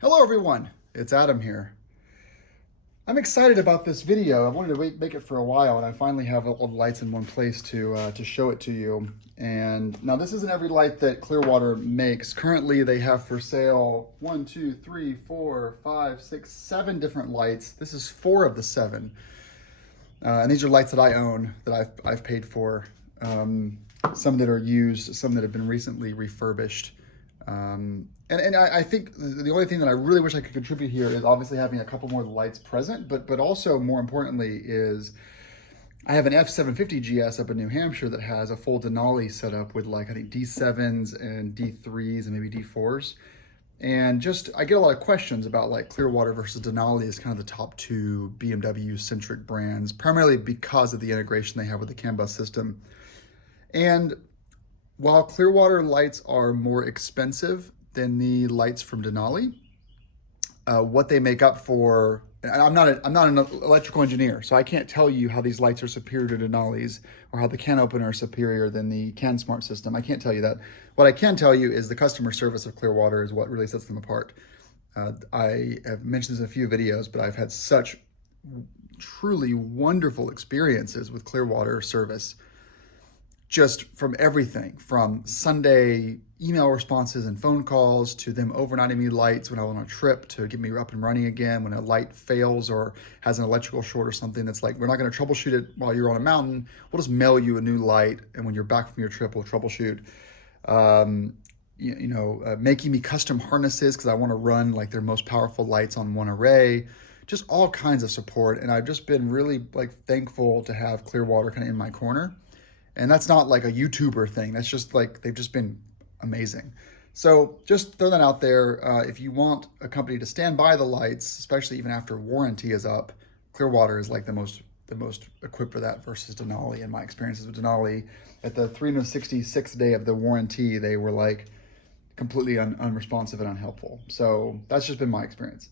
Hello everyone, it's Adam here. I'm excited about this video. I wanted to make it for a while, and I finally have all the lights in one place to show it to you. And now this isn't every light that Clearwater makes. Currently they have for sale 1, 2, 3, 4, 5, 6, 7 different lights. This is 4 of the 7. And these are lights that I own, that I've paid for. Some that are used, some that have been recently refurbished. And I think the only thing that I really wish I could contribute here is obviously having a couple more lights present, but also more importantly is I have an F750 GS up in New Hampshire that has a full Denali setup with, like, I think D7s and D3s and maybe D4s. And just, I get a lot of questions about, like, Clearwater versus Denali as kind of the top 2 BMW centric brands, primarily because of the integration they have with the CAN bus system. And while Clearwater lights are more expensive than the lights from Denali, what they make up for, and I'm not an electrical engineer, so I can't tell you how these lights are superior to Denali's or how the CAN opener is superior than the CAN Smart system. I can't tell you that. What I can tell you is the customer service of Clearwater is what really sets them apart. I have mentioned this in a few videos, but I've had such truly wonderful experiences with Clearwater service. Just from everything, from Sunday email responses and phone calls to them overnighting me lights when I went on a trip to get me up and running again when a light fails or has an electrical short or something that's like, we're not going to troubleshoot it while you're on a mountain. We'll just mail you a new light, and when you're back from your trip, we'll troubleshoot. Making me custom harnesses because I want to run like their most powerful lights on one array. Just all kinds of support, and I've just been really thankful to have Clearwater kind of in my corner. And that's not like a YouTuber thing. That's just like, they've just been amazing. So just throw that out there. If you want a company to stand by the lights, especially even after warranty is up, Clearwater is like the most equipped for that versus Denali. In my experiences with Denali, at the 366th day of the warranty, they were like completely unresponsive and unhelpful. So that's just been my experience.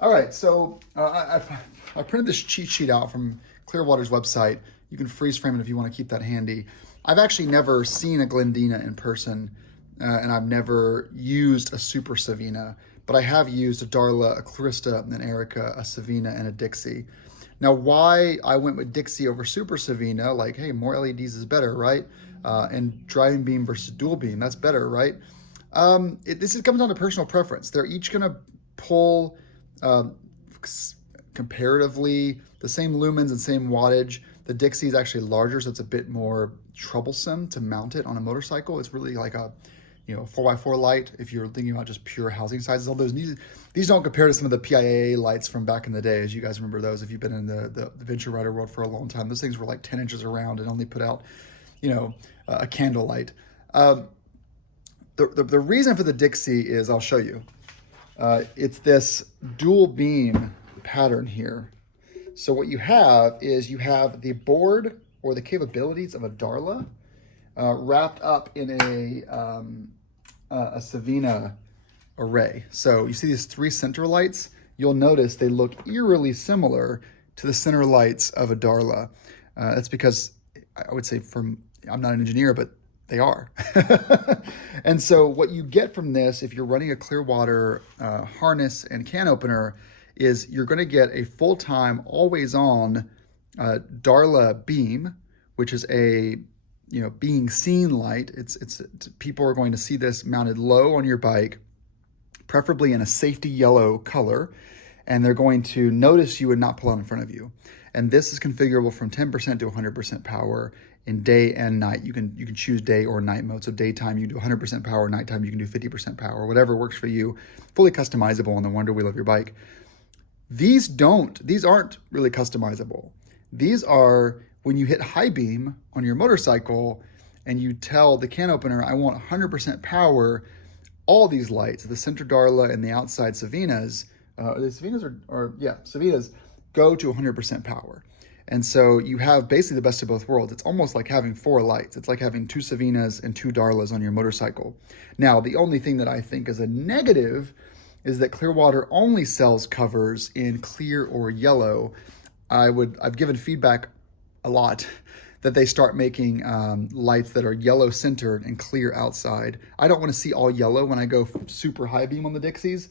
All right, so I printed this cheat sheet out from Clearwater's website. You can freeze frame it if you want to keep that handy. I've actually never seen a Glendina in person, and I've never used a Super Sevina, but I have used a Darla, a Clarista, an Erica, a Sevina, and a Dixi. Now, why I went with Dixi over Super Sevina, like, hey, more LEDs is better, right? And driving beam versus dual beam, that's better, right? This comes down to personal preference. They're each going to pull comparatively the same lumens and same wattage. The Dixi is actually larger, so it's a bit more troublesome to mount it on a motorcycle. It's really like a 4x4 light if you're thinking about just pure housing sizes. Although these don't compare to some of the PIAA lights from back in the day, as you guys remember those if you've been in the venture rider world for a long time. Those things were like 10 inches around and only put out, a candle light. The reason for the Dixi is, I'll show you. It's this dual beam pattern here. So what you have is you have the board or the capabilities of a Darla wrapped up in a Sevina array. So you see these 3 center lights. You'll notice they look eerily similar to the center lights of a Darla. That's because I would say I'm not an engineer, but they are. And so what you get from this, if you're running a Clearwater harness and can opener, is you're going to get a full-time, always-on Darla beam, which is a being seen light. It's people are going to see this mounted low on your bike, preferably in a safety yellow color, and they're going to notice you and not pull out in front of you. And this is configurable from 10% to 100% power in day and night. You can choose day or night mode. So daytime you do 100% power, nighttime you can do 50% power, whatever works for you. Fully customizable on the Wonder Wheel of your bike. These aren't really customizable. These are when you hit high beam on your motorcycle and you tell the can opener, I want 100% power, all these lights, the center Darla and the outside Sevinas, Sevinas go to 100% power. And so you have basically the best of both worlds. It's almost like having 4 lights. It's like having 2 Sevinas and 2 Darlas on your motorcycle. Now, the only thing that I think is a negative is that Clearwater only sells covers in clear or yellow. I've given feedback a lot that they start making lights that are yellow centered and clear outside. I don't want to see all yellow when I go super high beam on the Dixis.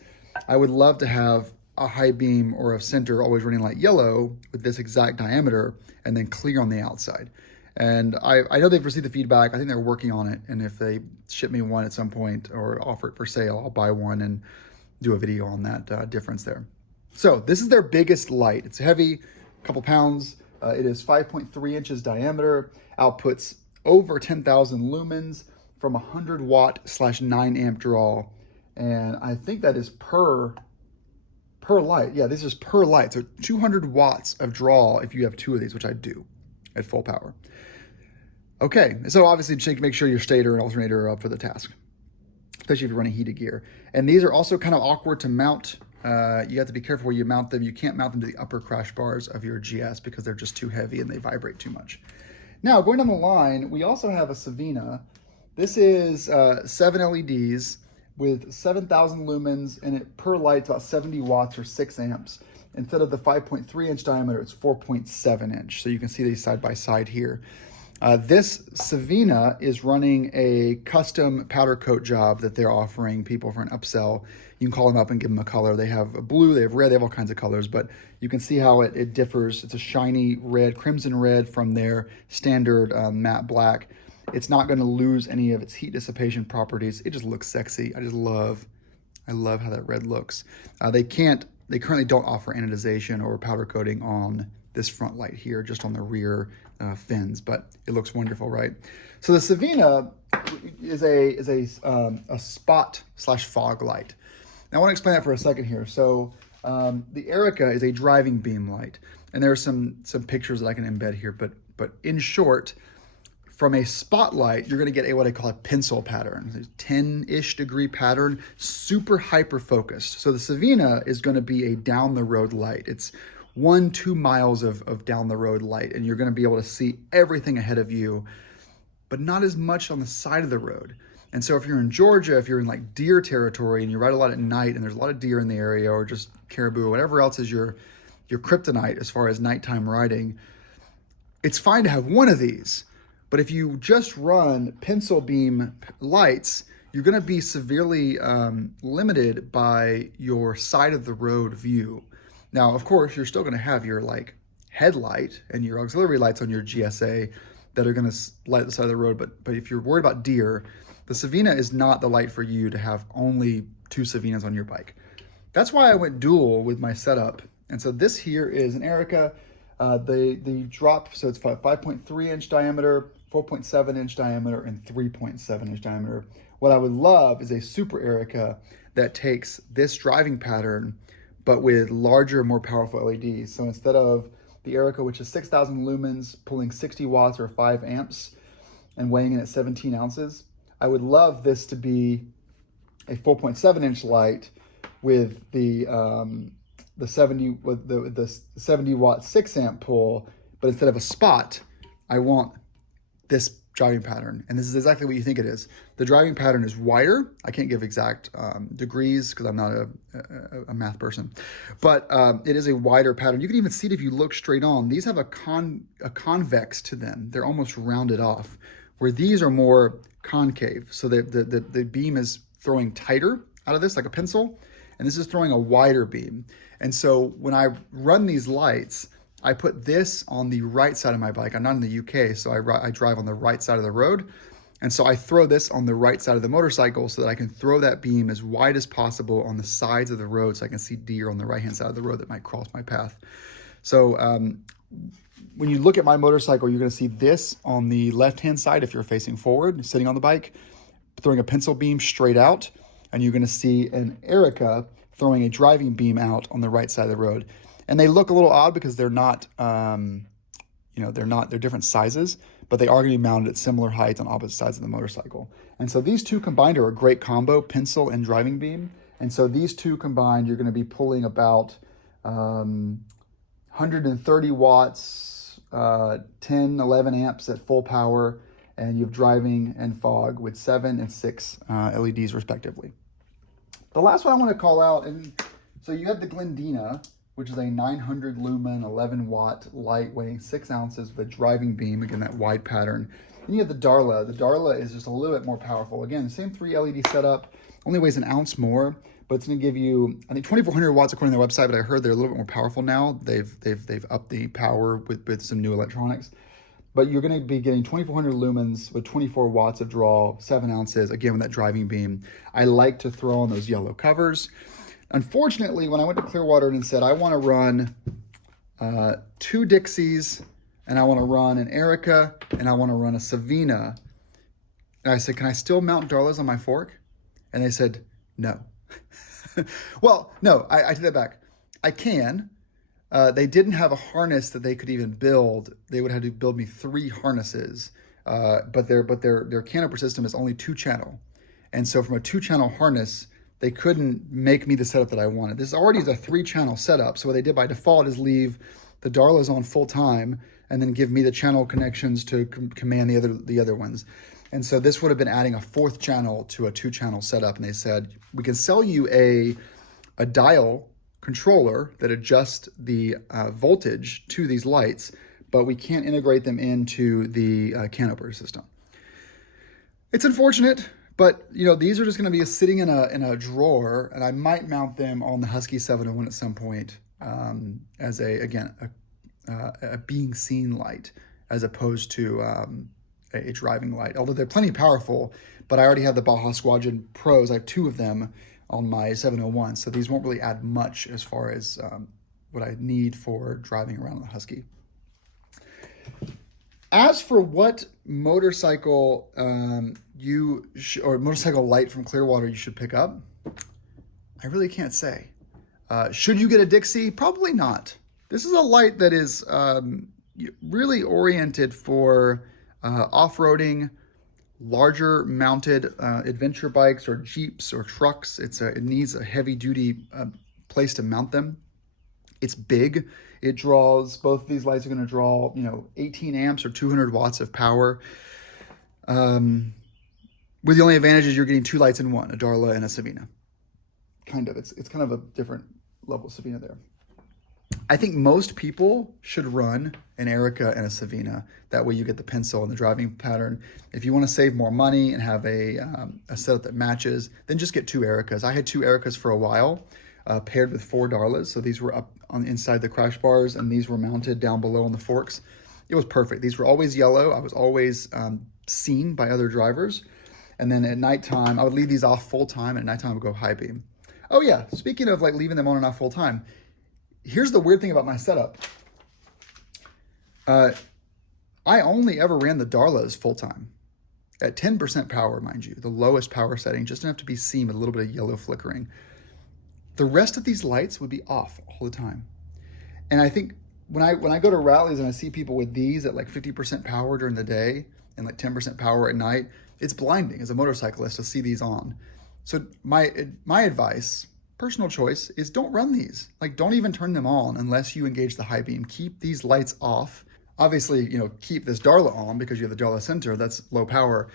I would love to have a high beam or a center always running light yellow with this exact diameter and then clear on the outside. And I know they've received the feedback. I think they're working on it. And if they ship me one at some point or offer it for sale, I'll buy one and do a video on that difference there. So this is their biggest light. It's heavy, a couple pounds. It is 5.3 inches diameter, outputs over 10,000 lumens from 100 watt/9 amp draw. And I think that is per light. Yeah, this is per light. So 200 watts of draw if you have two of these, which I do at full power. Okay, so obviously make sure your stator and alternator are up for the task, especially if you're running heated gear. And these are also kind of awkward to mount. You have to be careful where you mount them. You can't mount them to the upper crash bars of your GS because they're just too heavy and they vibrate too much. Now, going down the line, we also have a Sevina. This is 7 LEDs with 7,000 lumens, and it per light, it's about 70 watts or 6 amps. Instead of the 5.3 inch diameter, it's 4.7 inch. So you can see these side by side here. This Sevina is running a custom powder coat job that they're offering people for an upsell. You can call them up and give them a color. They have a blue, they have red, they have all kinds of colors, but you can see how it differs. It's a shiny red, crimson red from their standard matte black. It's not going to lose any of its heat dissipation properties. It just looks sexy. I love how that red looks. They currently don't offer anodization or powder coating on this front light here, just on the rear fins, but it looks wonderful, right? So the Sevina is a spot/fog light. Now I want to explain that for a second here. So the Erica is a driving beam light, and there are some pictures that I can embed here, but in short, from a spotlight, you're going to get what I call a pencil pattern, a 10-ish degree pattern, super hyper focused. So the Sevina is going to be a down the road light. It's 1-2 miles of down the road light, and you're going to be able to see everything ahead of you, but not as much on the side of the road. And so if you're in Georgia, if you're in like deer territory and you ride a lot at night and there's a lot of deer in the area, or just caribou or whatever else is your kryptonite as far as nighttime riding, it's fine to have one of these. But if you just run pencil beam lights, you're going to be severely limited by your side of the road view. Now, of course, you're still going to have your like headlight and your auxiliary lights on your GSA that are going to light the side of the road. But if you're worried about deer, the Sevina is not the light for you to have only 2 Sevinas on your bike. That's why I went dual with my setup. And so this here is an Erica. The drop, so it's 5.3 inch diameter, 4.7 inch diameter, and 3.7 inch diameter. What I would love is a Super Erica that takes this driving pattern, but with larger, more powerful LEDs. So instead of the Erica, which is 6,000 lumens, pulling 60 watts or 5 amps, and weighing in at 17 ounces, I would love this to be a 4.7 inch light with the 70 watt 6 amp pull, but instead of a spot, I want this driving pattern. And this is exactly what you think it is. The driving pattern is wider. I can't give exact degrees because I'm not a math person, but it is a wider pattern. You can even see it if you look straight on. These have a convex to them. They're almost rounded off, where these are more concave. So the beam is throwing tighter out of this like a pencil, and this is throwing a wider beam. And so when I run these lights, I put this on the right side of my bike. I'm not in the UK, so I drive on the right side of the road. And so I throw this on the right side of the motorcycle so that I can throw that beam as wide as possible on the sides of the road so I can see deer on the right-hand side of the road that might cross my path. So when you look at my motorcycle, you're gonna see this on the left-hand side if you're facing forward, sitting on the bike, throwing a pencil beam straight out, and you're gonna see an Erica throwing a driving beam out on the right side of the road. And they look a little odd because they're not, they're different sizes, but they are going to be mounted at similar heights on opposite sides of the motorcycle. And so these two combined are a great combo, pencil and driving beam. And so these two combined, you're going to be pulling about 130 watts, 10, 11 amps at full power, and you have driving and fog with 7 and 6 LEDs respectively. The last one I want to call out, and so you have the Glendina, which is a 900 lumen, 11 watt light weighing 6 ounces with a driving beam, again, that wide pattern. And you have the Darla. The Darla is just a little bit more powerful. Again, the same 3 LED setup, only weighs 1 ounce more, but it's going to give you, I think 2400 watts according to their website, but I heard they're a little bit more powerful now. They've upped the power with some new electronics. But you're going to be getting 2400 lumens with 24 watts of draw, 7 ounces, again, with that driving beam. I like to throw on those yellow covers. Unfortunately, when I went to Clearwater and said, I want to run 2 Dixis, and I want to run an Erica, and I want to run a Sevina, and I said, can I still mount Darlas on my fork? And they said, no. Well, no, I take that back. I can. They didn't have a harness that they could even build. They would have to build me 3 harnesses, but their canoper system is only 2-channel. And so from a 2-channel harness, they couldn't make me the setup that I wanted. This already is a 3-channel setup. So what they did by default is leave the Darlas on full time and then give me the channel connections to command the other ones. And so this would have been adding a 4th channel to a 2-channel setup. And they said, we can sell you a dial controller that adjusts the voltage to these lights, but we can't integrate them into the canoper system. It's unfortunate, but you know, these are just going to be sitting in a drawer, and I might mount them on the Husky 701 at some point as a being seen light, as opposed to a driving light. Although they're plenty powerful, but I already have the Baja Squadron Pros. I have 2 of them on my 701, so these won't really add much as far as what I need for driving around the Husky. As for what motorcycle motorcycle light from Clearwater you should pick up, I really can't say. Should you get a Dixi? Probably not. This is a light that is really oriented for off-roading, larger mounted adventure bikes or Jeeps or trucks. It needs a heavy duty place to mount them. It's big. It draws, both of these lights are going to draw, 18 amps or 200 watts of power. With the only advantage is you're getting 2 lights in one, a Darla and a Sevina. Kind of, it's kind of a different level of Sevina there. I think most people should run an Erica and a Sevina. That way you get the pencil and the driving pattern. If you want to save more money and have a setup that matches, then just get 2 Ericas. I had 2 Ericas for a while, paired with 4 Darlas. So these were up on inside the crash bars, and these were mounted down below on the forks. It was perfect. These were always yellow. I was always seen by other drivers. And then at nighttime, I would leave these off full time. At nighttime, I would go high beam. Oh yeah, speaking of like leaving them on and off full time, here's the weird thing about my setup. I only ever ran the Darlas full time at 10% power, mind you, the lowest power setting, just enough to be seen with a little bit of yellow flickering. The rest of these lights would be off all the time. And I think when I go to rallies and I see people with these at like 50% power during the day and like 10% power at night, it's blinding as a motorcyclist to see these on. So my advice, personal choice, is don't run these. Like, don't even turn them on unless you engage the high beam. Keep these lights off. Obviously, keep this Darla on because you have the Darla Center, that's low power.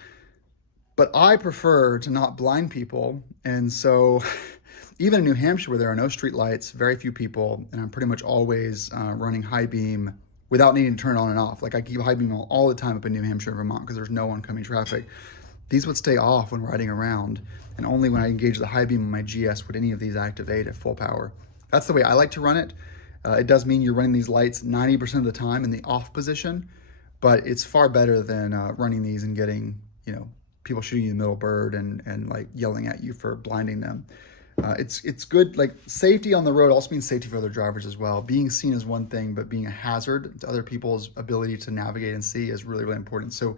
But I prefer to not blind people. And so even in New Hampshire, where there are no street lights, very few people, and I'm pretty much always running high beam without needing to turn it on and off. Like, I keep high beam on all the time up in New Hampshire and Vermont because there's no oncoming traffic. These would stay off when riding around, and only when I engage the high beam on my GS would any of these activate at full power. That's the way I like to run it. It does mean you're running these lights 90% of the time in the off position, but it's far better than running these and getting, people shooting you the middle bird and like yelling at you for blinding them. It's good. Like, safety on the road also means safety for other drivers as well. Being seen is one thing, but being a hazard to other people's ability to navigate and see is really, really important. So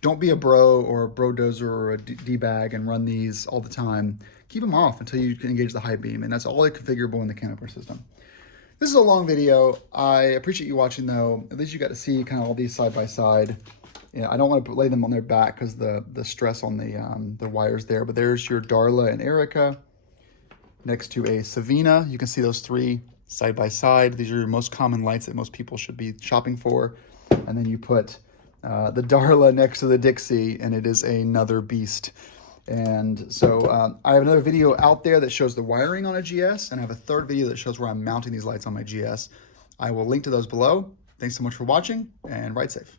don't be a bro or a bro-dozer or a D-bag and run these all the time. Keep them off until you can engage the high beam, and that's all configurable in the canoper system. This is a long video. I appreciate you watching, though. At least you got to see kind of all these side by side. I don't want to lay them on their back because the stress on the wires there, but there's your Darla and Erica next to a Sevina. You can see those 3 side by side. These are your most common lights that most people should be shopping for. And then you put the Darla next to the Dixi, and it is another beast. And so I have another video out there that shows the wiring on a GS, and I have a third video that shows where I'm mounting these lights on my GS. I will link to those below. Thanks so much for watching, and ride safe.